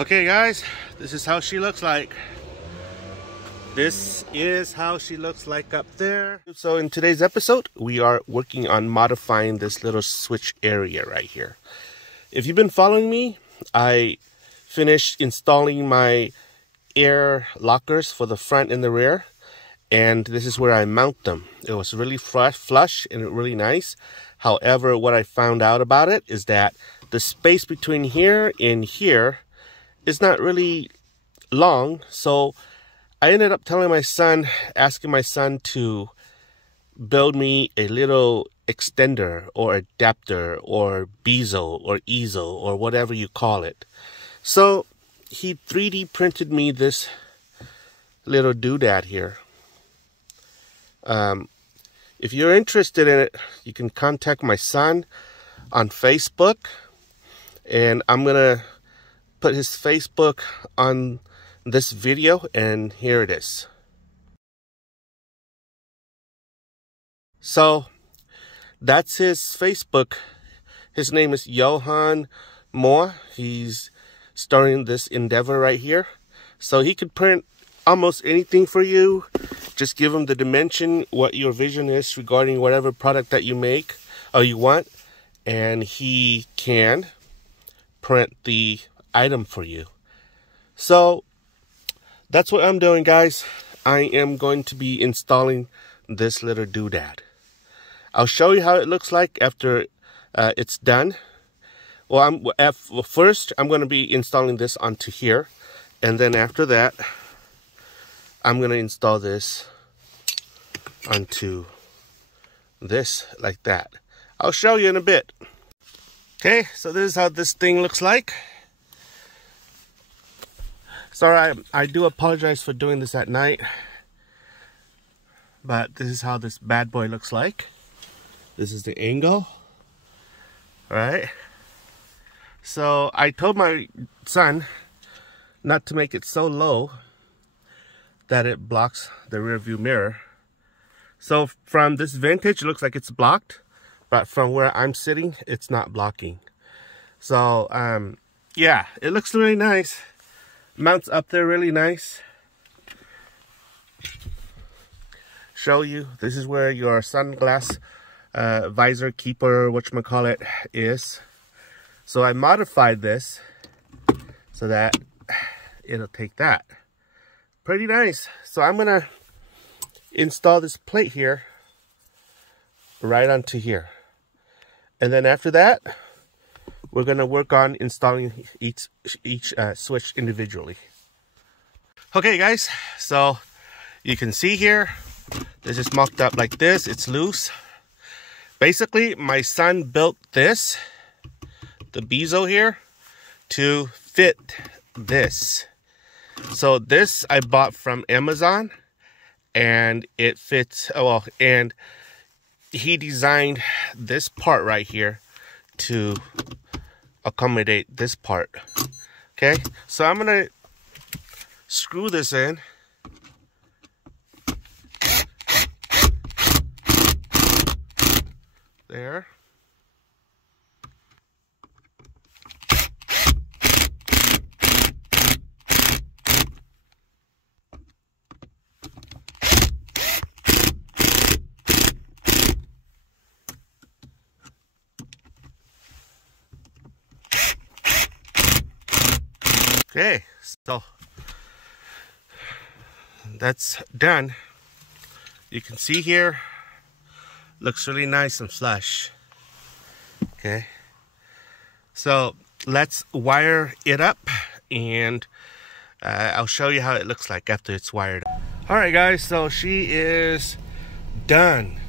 Okay guys, this is how she looks like. This is how she looks like up there. So in today's episode, we are working on modifying this little switch area right here. If you've been following me, I finished installing my air lockers for the front and the rear. And this is where I mount them. It was really flush and really nice. However, what I found out about it is that the space between here and here is not really long. So I ended up asking my son to build me a little extender or adapter or bezel or easel or whatever you call it. So he 3D printed me this little doodad here. If you're interested in it, you can contact my son on Facebook, and I'm gonna put his Facebook on this video, and here it is. So that's his Facebook. His name is Johan Moore. He's starting this endeavor right here. So he could print almost anything for you. Just give him the dimension, what your vision is regarding whatever product that you make or you want, and he can print the item for you. So that's what I'm doing, guys. I am going to be installing this little doodad. I'll show you how it looks like after it's done. Well, first I'm going to be installing this onto here, and then after that I'm going to install this onto this like that. I'll show you in a bit. Okay, so this is how this thing looks like. Sorry, I do apologize for doing this at night, but this is how this bad boy looks like. This is the angle. All right. So I told my son not to make it so low that it blocks the rear view mirror. So from this vintage, it looks like it's blocked, but from where I'm sitting, it's not blocking. So yeah, it looks really nice. Mounts up there really nice. Show you, this is where your sunglass visor keeper, whatchamacallit, is. So I modified this so that it'll take that. Pretty nice. So I'm gonna install this plate here right onto here, and then after that we're gonna work on installing each switch individually. Okay guys, so you can see here this is mocked up like this. It's loose. Basically my son built this, the bezel here, to fit this. So this I bought from Amazon, and it fits, well, and he designed this part right here to accommodate this part. Okay, so I'm gonna screw this in. There. Okay, so that's done. You can see here, looks really nice and flush. Okay, so let's wire it up, and I'll show you how it looks like after it's wired. All right guys, so she is done.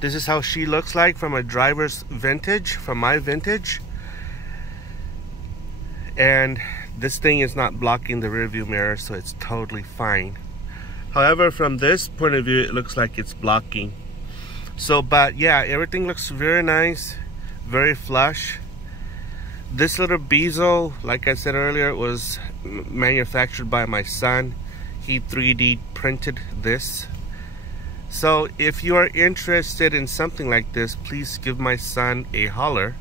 This is how she looks like from a driver's vintage, from my vintage. And this thing is not blocking the rear view mirror, so it's totally fine. However, from this point of view, it looks like it's blocking. So, but yeah, everything looks very nice, very flush. This little bezel, like I said earlier, was manufactured by my son. He 3D printed this. So if you are interested in something like this, please give my son a holler.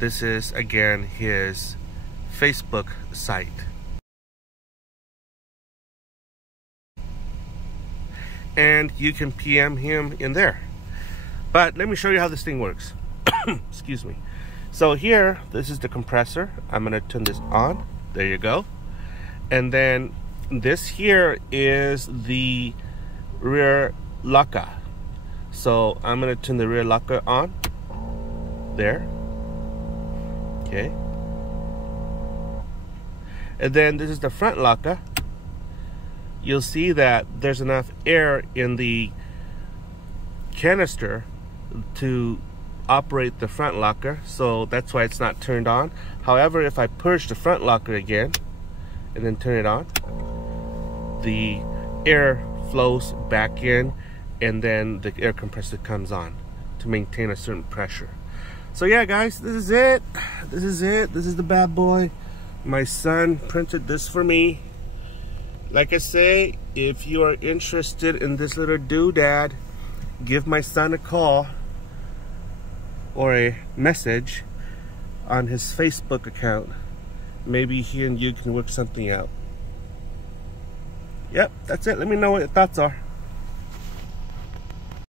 This is again his Facebook site. And you can PM him in there. But let me show you how this thing works. Excuse me. So here, this is the compressor. I'm gonna turn this on. There you go. And then this here is the rear locker. So I'm gonna turn the rear locker on. There. Okay. And then this is the front locker. You'll see that there's enough air in the canister to operate the front locker, so that's why it's not turned on. However, if I push the front locker again and then turn it on, the air flows back in and then the air compressor comes on to maintain a certain pressure. So yeah guys, this is it. This is the bad boy. My son printed this for me. Like I say, if you are interested in this little doodad, give my son a call or a message on his Facebook account. Maybe he and you can work something out. Yep, that's it. Let me know what your thoughts are.